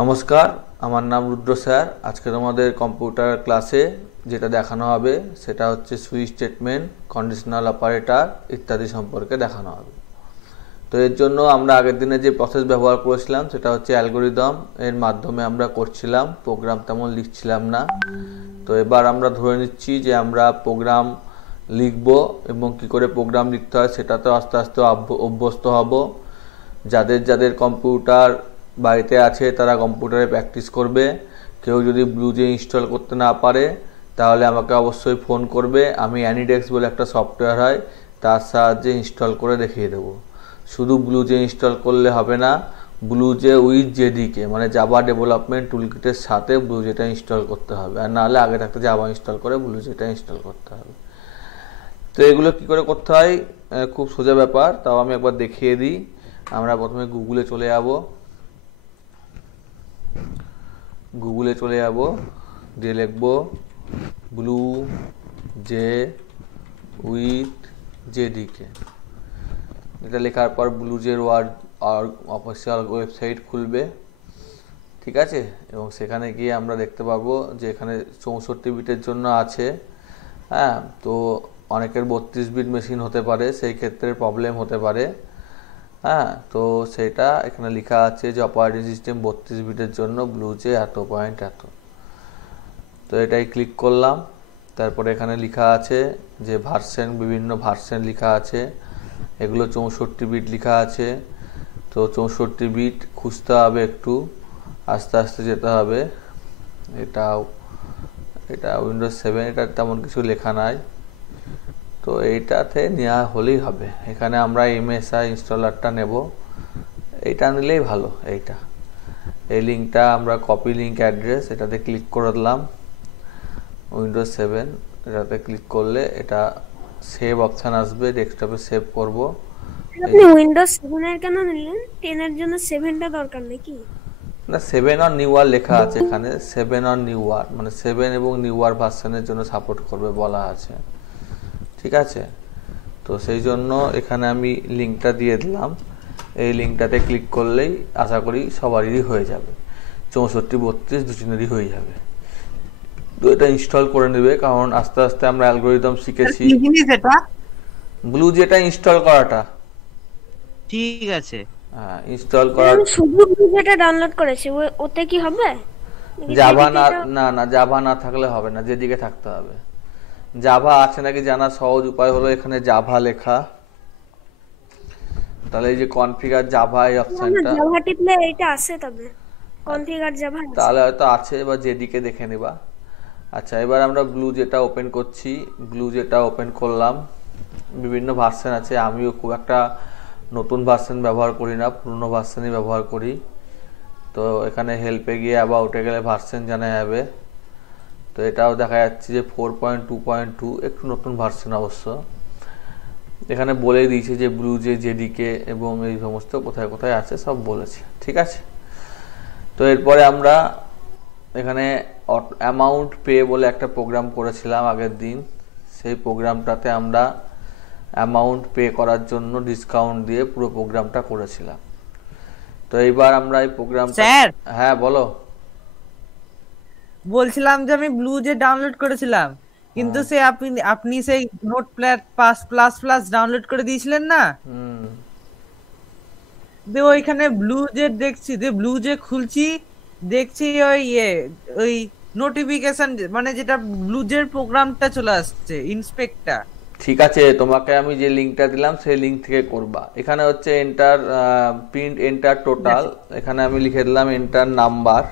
নমস্কার, আমার নাম রুদ্র স্যার। আজকের আমাদের কম্পিউটার ক্লাসে যেটা দেখানো হবে সেটা হচ্ছে সুইচ স্টেটমেন্ট, কন্ডিশনাল অপারেটর ইত্যাদি সম্পর্কে দেখানো হবে। তো এর জন্য আমরা আগের দিনে যে প্রসেস ব্যবহার করেছিলাম সেটা হচ্ছে অ্যালগোরিদম এর মাধ্যমে আমরা করছিলাম, প্রোগ্রাম তেমন লিখছিলাম না। তো এবার আমরা ধরে নিচ্ছি যে আমরা প্রোগ্রাম লিখব এবং কি করে প্রোগ্রাম লিখতে হয় সেটাতে আস্তে আস্তে অভ্যস্ত হব। যাদের যাদের কম্পিউটার বাড়িতে আছে তারা কম্পিউটারে প্র্যাকটিস করবে। কেউ যদি ব্লুজে ইনস্টল করতে না পারে তাহলে আমাকে অবশ্যই ফোন করবে। আমি অ্যানিডেক্স বলে একটা সফটওয়্যার হয় তার সাহায্যে ইনস্টল করে দেখিয়ে দেবো। শুধু ব্লুজে ইনস্টল করলে হবে না, ব্লুজে উইথ জেডিকে মানে জাভা ডেভেলপমেন্ট টুলকিটের সাথে ব্লুজেটা ইনস্টল করতে হবে, আর নাহলে আগে থাকতে জাভা ইনস্টল করে ব্লুজেটা ইনস্টল করতে হবে। তো এগুলো কী করে করতে হয়, খুব সোজা ব্যাপার, তাও আমি একবার দেখিয়ে দিই। আমরা প্রথমে গুগলে চলে যাব, দিয়ে লিখব ব্লু জে উইথ জেডিকে। এটা লেখার পর ব্লুজের অফিসিয়াল ওয়েবসাইট খুলবে, ঠিক আছে? এবং সেখানে গিয়ে আমরা দেখতে পাবো যে এখানে 64 বিটের জন্য আছে। হ্যাঁ, তো অনেকের 32 বিট মেশিন হতে পারে, সেই ক্ষেত্রে প্রবলেম হতে পারে। হ্যাঁ, তো সেটা এখানে লেখা আছে যে অপারেটিং সিস্টেম 32 বিটের জন্য ব্লুজে এত পয়েন্ট এত। তো এটাই ক্লিক করলাম। তারপরে এখানে লেখা আছে যে ভার্সন, বিভিন্ন ভার্সন লেখা আছে, এগুলো 64 বিট লেখা আছে। তো 64 বিট খুঁজতে হবে, একটু আস্তে আস্তে যেতে হবে। এটা উইন্ডোজ 7, এটা তেমন কিছু লেখা নাই, তো এইটাতে নেওয়া হলেই হবে। এখানে আমরা এমএসআই ইনস্টলারটা নেব, এইটা নিলেই ভালো। এই লিঙ্কটা আমরা কপি লিঙ্ক অ্যাড্রেস, এটাতে ক্লিক করে দিলাম। উইন্ডোজ 7 এটাতে ক্লিক করলে এটা সেভ অপশান আসবে, ডেস্কটপে সেভ করব। আপনি উইন্ডোজ 7 এর কেন নিলেন? 10 এর জন্য 7টা দরকার নাকি? না, 7 অন নিউয়ার লেখা আছে এখানে। 7 অন নিউয়ার মানে 7 এবং নিউয়ার ভার্সনের জন্য সাপোর্ট করবে বলা আছে, ঠিক আছে? তো সেই জন্য এখানে আমি লিঙ্কটা দিয়ে দিলাম। এই লিঙ্কটাতে ক্লিক করলেই আশা করি সবারই হয়ে যাবে, 64 32 দুজনেরই হয়ে যাবে। তো এটা ইনস্টল করে নেবে, কারণ আস্তে আস্তে আমরা অ্যালগোরিদম শিখেছি। কি জিনিস এটা? ব্লু যেটা ইনস্টল করাটা, ঠিক আছে। হ্যাঁ, ইনস্টল করার। আমি শুধু ভিডিওটা ডাউনলোড করেছি, ওতে কি হবে? নাকি জাভা না, জেডিকেটা? না না, জাভা না থাকলে হবে না, যেদিকে থাকতে হবে। জাভা আছে নাকি জানার সহজ উপায় হলো এখানে জাভা লেখা। তাহলে এই যে কনফিগার জাভা এই অপশনটা, জাভা টিপলে এটা আসে, তবে কনফিগার জাভা আছে। তাহলে হয়তো আছে, এবার যেদিকে দেখে নিবা। আচ্ছা, এবার আমরা ব্লু যেটা ওপেন করছি, ব্লু যেটা ওপেন করলাম। বিভিন্ন ভার্সন আছে, আমিও খুব একটা নতুন ভার্সন ব্যবহার করি না, পুরনো ভার্সনই ব্যবহার করি। তো এখানে হেল্পে গিয়ে অ্যাবাউটে গেলে ভার্সন জানা যাবে। তো এটাও দেখা যাচ্ছে যে 4.2.2, একটু নতুন ভার্সন অবশ্য। এখানে বলে দিয়েছে যে ব্লু যে জেডিকে এবং এই সমস্ত কোথায় কোথায় আছে সব বলেছে, ঠিক আছে? তো এরপরে আমরা এখানে অ্যামাউন্ট পে বলে একটা প্রোগ্রাম করেছিলাম আগের দিন। সেই প্রোগ্রামটাতে আমরা অ্যামাউন্ট পে করার জন্য ডিসকাউন্ট দিয়ে পুরো প্রোগ্রামটা করেছিলাম। তো এইবার আমরা এই প্রোগ্রামটা, স্যার, হ্যাঁ বলো। বলছিলাম যে আমি ব্লু যে ডাউনলোড করেছিলাম, কিন্তু হ্যাঁ, সে আপনি আপনি সেই notepad plus plus plus download করে দিয়েছিলেন না? হুম, যে ওইখানে ব্লু যে দেখছি, যে ব্লু যে খুলছি, দেখছি ওই ওই নোটিফিকেশন, মানে যেটা ব্লু জের প্রোগ্রামটা চলে আসছে, ইন্সপেক্টটা। ঠিক আছে, তোমাকে আমি যে লিঙ্কটা দিলাম সেই লিঙ্ক থেকে করবা। এখানে হচ্ছে এন্টার প্রিন্ট এন্টার ঠিক টোটাল। আছে। এখানে আমি লিখে দিলাম এন্টার নাম্বার।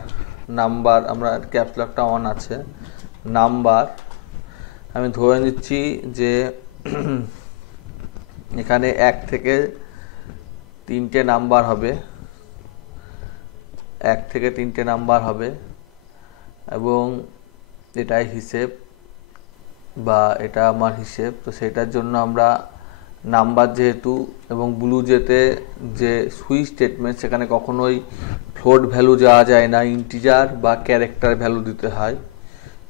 নাম্বার আমরা ক্যাপসলকটা অন আছে, নাম্বার। আমি ধরে নিচ্ছি যে এখানে 1 থেকে 3টে নাম্বার হবে, 1 থেকে 3টে নাম্বার হবে, এবং এটাই হিসেব বা এটা আমার হিসেব। তো সেটার জন্য আমরা নাম্বার যেহেতু, এবং ব্লু যেতে যে সুইচ স্টেটমেন্ট সেখানে কখনোই ফ্লোট ভ্যালু যাওয়া যায় না, ইন্টিজার বা ক্যারেক্টার ভ্যালু দিতে হয়।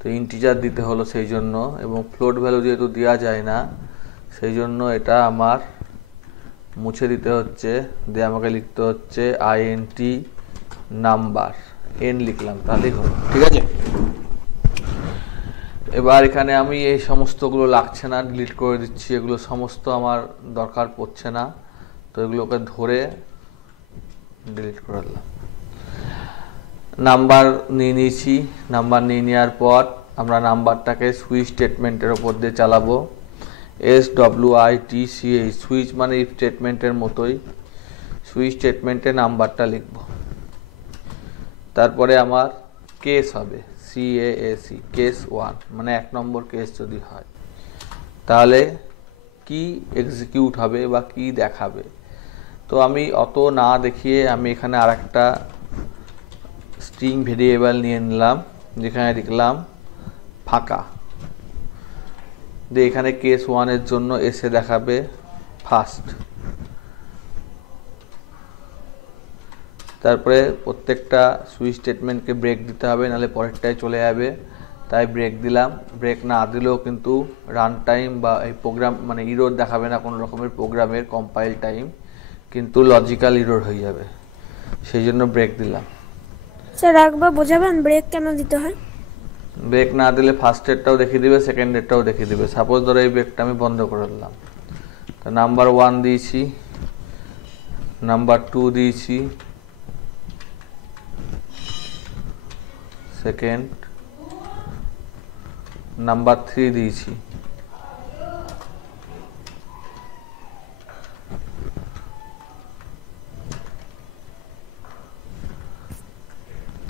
তো ইন্টিজার দিতে হলো সেই জন্য, এবং ফ্লোট ভ্যালু যেহেতু দেওয়া যায় না সেই জন্য এটা আমার মুছে দিতে হচ্ছে, দিয়ে আমাকে লিখতে হচ্ছে আইএনটি নাম্বার, এন লিখলাম, তাহলেই হলো। ঠিক আছে, এবার এখানে আমি এই সমস্তগুলো লাগছে না, ডিলিট করে দিচ্ছি, এগুলো সমস্ত আমার দরকার পড়ছে না, তো এগুলোকে ধরে ডিলিট করে দিলাম। নাম্বার নিয়ে নিয়েছি, নাম্বার নিয়ে নেওয়ার পর আমরা নাম্বারটাকে সুইচ স্টেটমেন্টের ওপর দিয়ে চালাবো। SWITCH, সুইচ মানে ইফ স্টেটমেন্টের মতোই, সুইচ স্টেটমেন্টে নাম্বারটা লিখব। তারপরে আমার কেস হবে CASE, কেস 1, মানে 1 নম্বর কেস যদি হয় তাহলে কি এক্সিকিউট হবে বা কি দেখাবে। তো আমি অত না দেখিয়ে আমি এখানে আরেকটা স্ট্রিং ভেরিয়েবল নিয়ে নিলাম, যেখানে লিখলাম ফাঁকা দিয়ে এখানে কেস 1 এর জন্য এসে দেখাবে ফার্স্ট। তারপরে প্রত্যেকটা সুইচ স্টেটমেন্টকে ব্রেক দিতে হবে, নাহলে পরেরটায় চলে যাবে, তাই ব্রেক দিলাম। ব্রেক না দিলেও কিন্তু রান টাইম বা এই প্রোগ্রাম মানে ইরোর দেখাবে না কোনো রকমের প্রোগ্রামের কম্পাইল টাইম, কিন্তু লজিক্যাল ইরোর হয়ে যাবে, সেই জন্য ব্রেক দিলাম। স্যার একবার বোঝাবেন ব্রেক কেন দিতে হয়? ব্রেক না দিলে ফার্স্ট এরটাও দেখিয়ে দিবে, সেকেন্ড এরটাও দেখিয়ে দিবে। সাপোজ ধরো এই ব্রেকটা আমি বন্ধ করে দিলাম, তো নাম্বার 1 দিয়েছি, নাম্বার 2 দিয়েছি, সেকেন্ড, নাম্বার 3 দিয়েছি,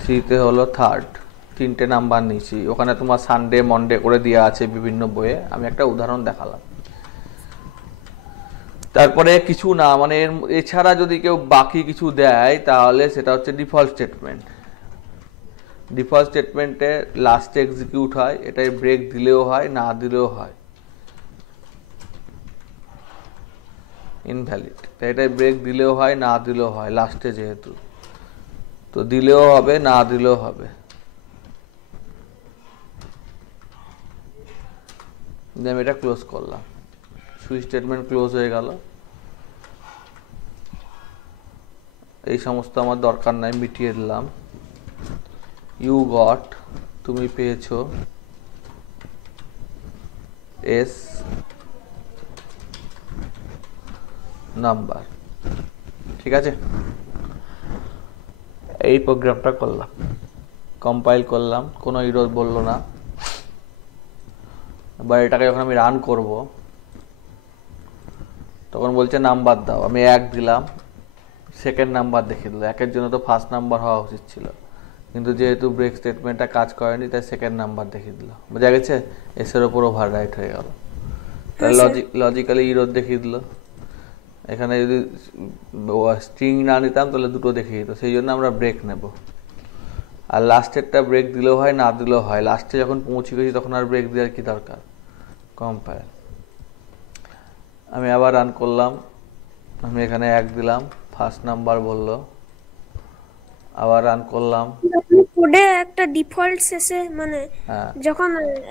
থ্রিতে হলো থার্ড, 3টে নাম্বার নিয়েছি। ওখানে তোমার সানডে মন্ডে করে দেওয়া আছে বিভিন্ন বইয়ে, আমি একটা উদাহরণ দেখালাম। তারপরে কিছু না মানে এছাড়া যদি কেউ বাকি কিছু দেয় তাহলে সেটা হচ্ছে ডিফল্ট স্টেটমেন্ট। ডিফল্ট স্টেটমেন্টে লাস্টে এক্সিকিউট হয়, এটাই ব্রেক দিলেও হয় না দিলেও হয়, ইনভ্যালিড। তাই এটাই ব্রেক দিলেও হয় না দিলেও হয় লাস্টে যেহেতু, তো দিলেও হবে না দিলেও হবে। আমি এটা ক্লোজ করলাম, সুইচ স্টেটমেন্ট ক্লোজ হয়ে গেল। এই সমস্ত আমার দরকার নাই, মিটিয়ে দিলাম। ইউ গট, তুমি পেয়েছো এস নাম্বার। ঠিক আছে, এই প্রোগ্রামটা করলাম, কম্পাইল করলাম, কোনো ইরর বললো না। এবার এটাকে যখন আমি রান করব তখন বলছে নাম্বার দাও, আমি 1 দিলাম, সেকেন্ড নাম্বার দেখিয়ে দিল। 1-এর জন্য তো ফার্স্ট নাম্বার হওয়া উচিত ছিল, কিন্তু যেহেতু ব্রেক স্টেটমেন্টটা কাজ করেনি তাই সেকেন্ড নাম্বার দেখিয়ে দিল। বোঝা গেছে, এসের ওপর ওভার রাইট হয়ে গেল, তাহলে লজিক্যালি ইরর দেখিয়ে দিল। এখানে যদি স্ট্রিং না নিতাম তাহলে দুটো দেখিয়ে দিত, সেই জন্য আমরা ব্রেক নেব। আর লাস্টেরটা ব্রেক দিলেও হয় না দিলেও হয়, লাস্টে যখন পৌঁছে গেছি তখন আর ব্রেক দেওয়ার কি দরকার। কম্পাইল, আমি আবার রান করলাম, আমি এখানে 1 দিলাম, ফার্স্ট নাম্বার বললো, আবার রান করলাম। কোডে একটা ডিফল্ট শেষে মানে যখন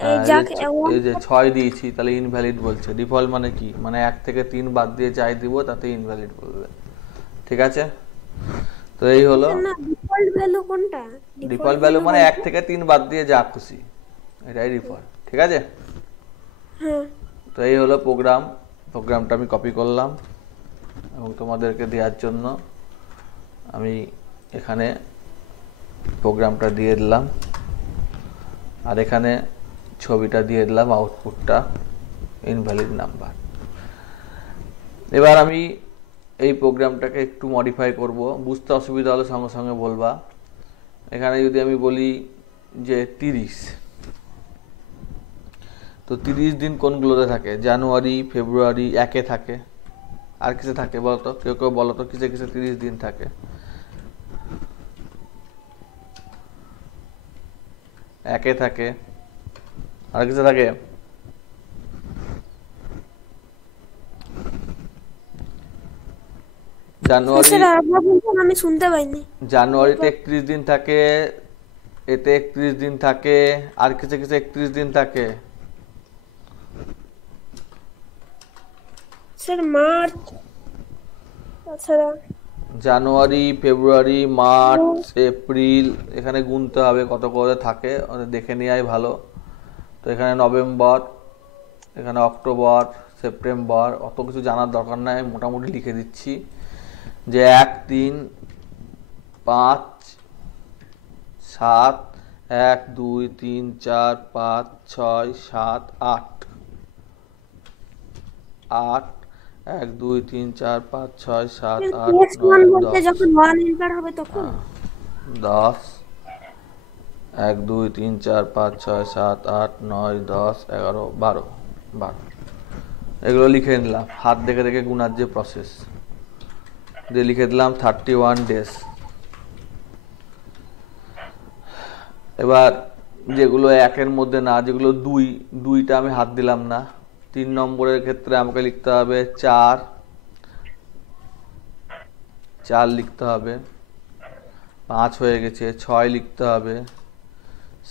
এই যে 6 দিয়েছি তাহলে ইনভ্যালিড বলছে। ডিফল্ট মানে কি, মানে 1 থেকে 3 বাদ দিয়ে যাই দিব তাতে ইনভ্যালিড বলবে। ঠিক আছে, তো এই হলো ডিফল্ট ভ্যালু। কোনটা ডিফল্ট ভ্যালু? মানে 1 থেকে 3 বাদ দিয়ে যা খুশি, এটাই ডিফল্ট। ঠিক আছে, তো এই হলো প্রোগ্রাম। প্রোগ্রামটা আমি কপি করলাম এবং তোমাদেরকে দেওয়ার জন্য আমি এখানে প্রোগ্রামটা দিয়ে দিলাম, আর এখানে ছবিটা দিয়ে দিলাম, আউটপুটটা ইনভ্যালিড নাম্বার। এবার আমি এই প্রোগ্রামটাকে একটু মডিফাই করব, বুঝতে অসুবিধা হলে সঙ্গে সঙ্গে বলবা। এখানে যদি আমি বলি যে 30, তো 30 দিন কোনগুলোতে থাকে? জানুয়ারি, ফেব্রুয়ারি, 1-এ থাকে, আর কিসে থাকে বলতো? কেউ কেউ বলো তো কিসে কিসে 30 দিন থাকে? 1-এ থাকে, আর কিসে থাকে? জানুয়ারি, আমি শুনতে পাইনি। জানুয়ারিতে 31 দিন থাকে, এতে 31 দিন থাকে, আর কিসে কিসে 31 দিন থাকে? স্যার মার্চ, তাছাড়া জানুয়ারি, ফেব্রুয়ারি, মার্চ, এপ্রিল, এখানে গুনতে হবে কত করে থাকে, দেখে নেওয়াই ভালো। তো এখানে নভেম্বর, এখানে অক্টোবর, সেপ্টেম্বর, অত কিছু জানার দরকার নাই, মোটামুটি লিখে দিচ্ছি যে 1, 3, 5, 7, 1, 2, 3, 4, 5, 6, 7, 8, 8, 1, 2, 3, 4, 5, 6, 7, 8, কেস 1 9, বলতে 10, যখন 1 এন্টার হবে তখন 10, 1, 2, 3, 4, 5, 6, 7, 8, 9, 10, 11, 12, 12 এগুলো লিখে নিলাম। হাত দেখে দেখে গুনার যে প্রসেস দিয়ে লিখে দিলাম 31 ডেজ। এবার যেগুলো 1-এর মধ্যে না, যেগুলো 2টা আমি হাত দিলাম না। 3 নম্বরের ক্ষেত্রে আমাকে লিখতে হবে 4 লিখতে হবে, 5 হয়ে গেছে, 6 লিখতে হবে,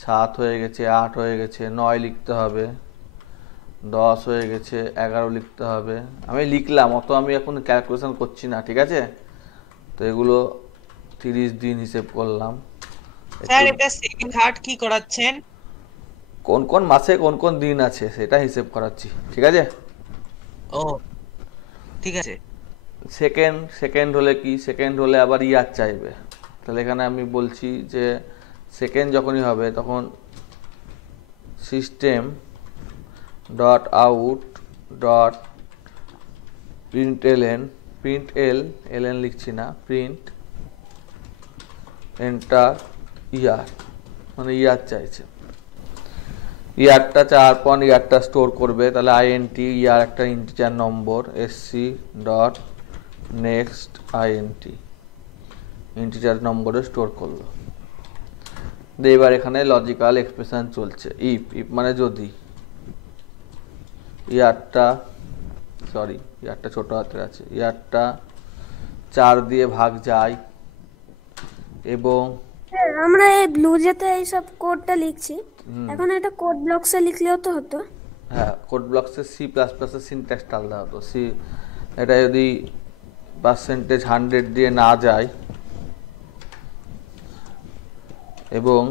7 হয়ে গেছে, 8 হয়ে গেছে, 9 লিখতে হবে, 10 হয়ে গেছে, 11 লিখতে হবে। আমি লিখলাম, অত আমি এখন ক্যালকুলেশন করছি না, ঠিক আছে? তো এগুলো 30 দিন হিসেব করলাম। স্যার এটা সেকেন্ড থার্ড কি করাচ্ছেন? কোন কোন মাসে কোন কোন দিন আছে সেটা হিসেব করাচ্ছি, ঠিক আছে? ও ঠিক আছে। সেকেন্ড হলে কি, সেকেন্ড হলে আবার ইয়ার চাইবে। তাহলে এখানে আমি বলছি যে সেকেন্ড যখনই হবে তখন system dot out dot print ln লিখছি না, প্রিন্ট এন্টার ইয়ার, মানে ইয়ার চাইছে। ইয়ারটা চাওয়ার পর ইয়ারটা স্টোর করবে, তাহলে আইএনটি ইয়ার একটা integer number, SC dot next INT integer নম্বরে স্টোর করলো। দিয়ে এবার এখানে লজিক্যাল এক্সপ্রেশন চলছে, ইফ মানে যদি ইয়ারটা ছোট হাতের আছে, ইয়ারটা 4 দিয়ে ভাগ যায় এবং আমরা এই ব্লু জেতে এইসব কোডটা লিখছি, এখন এটা কোড ব্লকসে লিখলেও তো হতো। হ্যাঁ, কোড ব্লকসে C++-এর সিনট্যাক্সটা আলাদা হতো। এটা যদি %100 দিয়ে না যায় এবং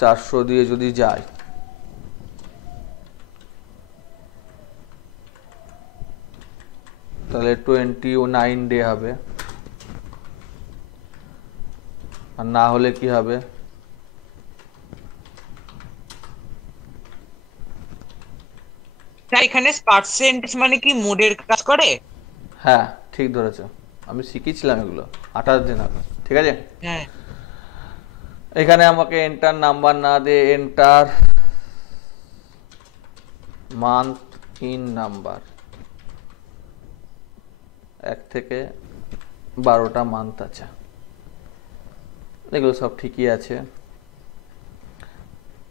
400 দিয়ে যদি যায়, তাহলে 29 ডে হবে। আর না হলে কি হবে, এখানে পার্সেন্টেজ মানে কি মোডের কাজ করে? হ্যাঁ ঠিক ধরেছো, আমি শিখেছিলাম এগুলো 28 দিন আগে, ঠিক আছে? হ্যাঁ এখানে আমাকে এন্টার নাম্বার না দিয়ে এন্টার মান্থ ইন নাম্বার, 1 থেকে 12টা মান্থ আছে, এগুলো সব ঠিকই আছে।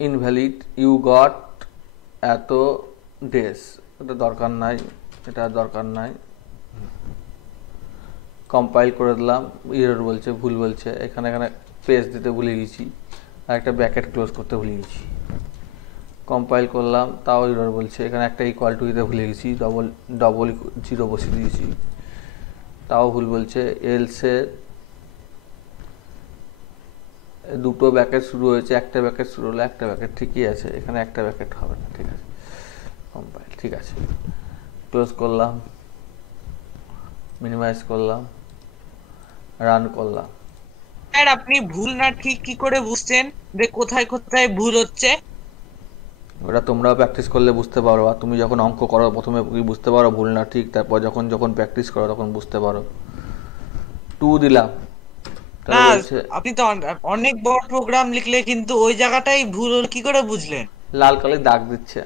ইনভ্যালিড, ইউ গট এত ডেজ, এটা দরকার নাই, এটা দরকার নাই। কম্পাইল করে দিলাম, এরর বলছে, ভুল বলছে, এখানে পেজ দিতে ভুলে গেছি আর একটা ব্র্যাকেট ক্লোজ করতে ভুলে গেছি। কম্পাইল করলাম, তাও এরর বলছে, এখানে একটা ইকুয়াল টু দিতে ভুলে গেছি, ডবল জিরো বসিয়ে দিয়েছি, তাও ভুল বলছে। এলসে দুটো ব্র্যাকেট শুরু হয়েছে, একটা ব্র্যাকেট শুরু হলো, একটা ব্র্যাকেট ঠিকই আছে, এখানে একটা ব্র্যাকেট হবে না, ঠিক আছে? কম্পাইল, ঠিক আছে, ক্লোজ করলাম, মিনিমাইজ করলাম, রান করলাম। স্যার আপনি ভুল না ঠিক কি করে বুঝছেন যে কোথায় কোথায় ভুল হচ্ছে? ওটা তোমরাও প্র্যাকটিস করলে বুঝতে পারো, আর তুমি যখন অঙ্ক করো প্রথমে কি বুঝতে পারো ভুল না ঠিক, তারপর যখন প্র্যাকটিস করো তখন বুঝতে পারো। 2 দিলাম, না আপনি তো অনেক বড় প্রোগ্রাম লিখলে কিন্তু ওই জায়গাটাই ভুল হল কি করে বুঝলেন? লাল কালি দাগ দিচ্ছে।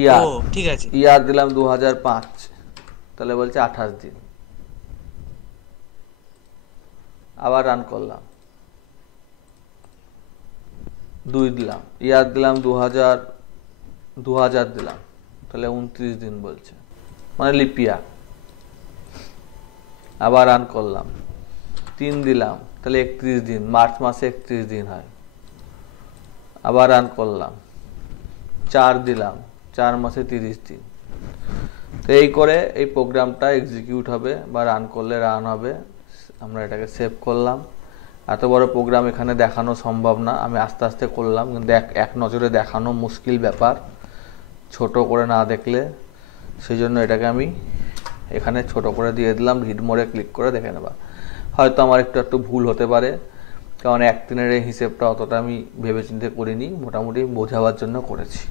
ইয়ার, ও ঠিক আছে, ইয়ার দিলাম 2005, তাহলে বলছে 28 দিন। আবার রান করলাম, 2 দিলাম, ইয়ার দিলাম 2000 দিলাম, তাহলে 29 দিন বলছে, মানে লিপিয়া। আবার রান করলাম, 3 দিলাম, তাহলে 31 দিন, মার্চ মাসে 31 দিন হয়। আবার রান করলাম, 4 দিলাম, 4 মাসে 30 দিন। তো এই করে এই প্রোগ্রামটা এক্সিকিউট হবে বা রান করলে রান হবে। আমরা এটাকে সেভ করলাম। এত বড় প্রোগ্রাম এখানে দেখানো সম্ভব না, আমি আস্তে আস্তে করলাম, কিন্তু এক নজরে দেখানো মুশকিল ব্যাপার ছোট করে না দেখলে। সেই জন্য এটাকে আমি এখানে ছোট করে দিয়ে দিলাম, রিড মোডে ক্লিক করে দেখে নেবা। হয়তো আমার একটু ভুল হতে পারে, কারণ একদিনের এই হিসেবটা অতটা আমি ভেবেচিন্তে করিনি, মোটামুটি বোঝাবার জন্য করেছি।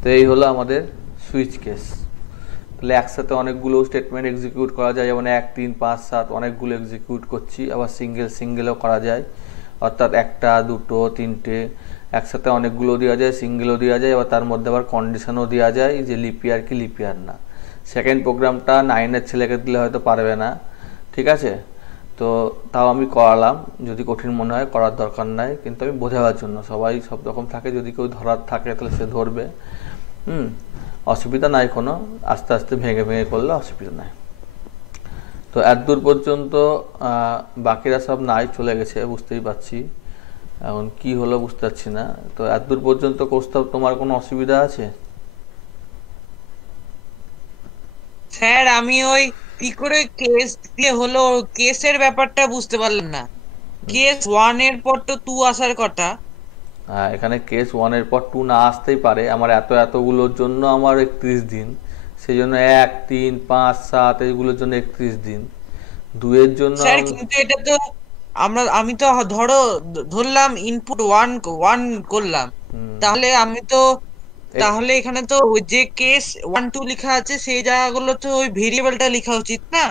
তো এই হলো আমাদের সুইচ কেস। তাহলে একসাথে অনেকগুলো স্টেটমেন্ট এক্সিকিউট করা যায়, যেমন 1 3 5 7 অনেকগুলো এক্সিকিউট করছি। আবার সিঙ্গেলও করা যায়, অর্থাৎ একটা দুটো তিনটে একসাথে অনেকগুলো দেওয়া যায়, সিঙ্গেলও দেওয়া যায়। আবার তার মধ্যে আবার কন্ডিশনও দেওয়া যায় যে লিপিয়ার কি লিপিয়ার না। সেকেন্ড প্রোগ্রামটা 9-এর ছেলেকে দিলে হয়তো পারবে না, ঠিক আছে? তো তাও আমি করালাম, যদি কঠিন মনে হয় করার দরকার নাই, কিন্তু আমি বোঝাবার জন্য। সবাই সব রকম থাকে, যদি কেউ ধরার থাকে তাহলে সে ধরবে, অসুবিধা নাই কোনো, আস্তে আস্তে ভেঙে ভেঙে করলে অসুবিধা নাই। তো এতদূর পর্যন্ত বাকিরা সব নাই চলে গেছে, বুঝতেই পারছি। এখন কি হলো বুঝতে পারছি না। তো এতদূর পর্যন্ত কৌস্তব তোমার কোনো অসুবিধা আছে? স্যার আমি ওই কি করে কেস দিয়ে হলো, কেসের ব্যাপারটা বুঝতে পারলাম না। কেস 1 এর পর তো 2 আসার কথা। এখানে কেস 1-এর পর 2 না আসতেই পারে। আমার এতগুলোর জন্য আমার 31 দিন, সেই জন্য 1 3 5 7 এইগুলোর জন্য 31 দিন। 2-এর জন্য স্যার কিন্তু এটা তো আমি তো ধরলাম ইনপুট 1 করলাম, তাহলে তাহলে এখানে তো ওই যে কেস 1 2 লেখা আছে সেই জায়গাগুলো তো ওই ভেরিয়েবলটা লেখা উচিত না,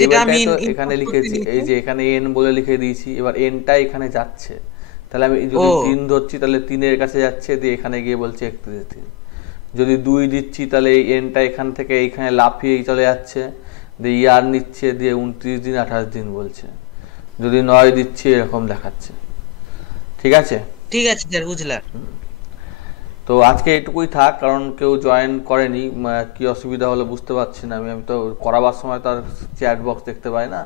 যেটা আমি ভেরিয়েবলটাই তো এখানে ইনপুট করতে লিখেছি। নিয়েছি। এই যে এখানে n বলে লিখে দিয়েছি, এবার nটা এখানে যাচ্ছে। তাহলে আমি যদি 3 ধরছি তাহলে 3-এর কাছে যাচ্ছে, দিয়ে এখানে গিয়ে বলছে 31 দিন। যদি 2 দিচ্ছি তাহলে এই nটা এখান থেকে এইখানে লাফিয়ে চলে যাচ্ছে, দিয়ে ইয়ার নিচ্ছে, দিয়ে 29 দিন 28 দিন বলছে। যদি 9 দিচ্ছি এরকম দেখাচ্ছে। ঠিক আছে ঠিক আছে স্যার, বুঝলাম। তো আজকে এটুকুই থাক, কারণ কেউ জয়েন করেনি। কি অসুবিধা হলো বুঝতে পারছি না আমি তো করাবার সময় তো আর চ্যাট বক্স দেখতে পাই না।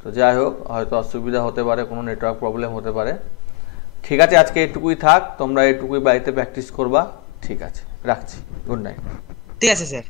তো যাই হোক, হয়তো অসুবিধা হতে পারে, কোনো নেটওয়ার্ক প্রবলেম হতে পারে। ঠিক আছে, আজকে এটুকুই থাক, তোমরা এটুকুই বাড়িতে প্র্যাকটিস করবা। ঠিক আছে, রাখছি। Good night. ঠিক আছে স্যার।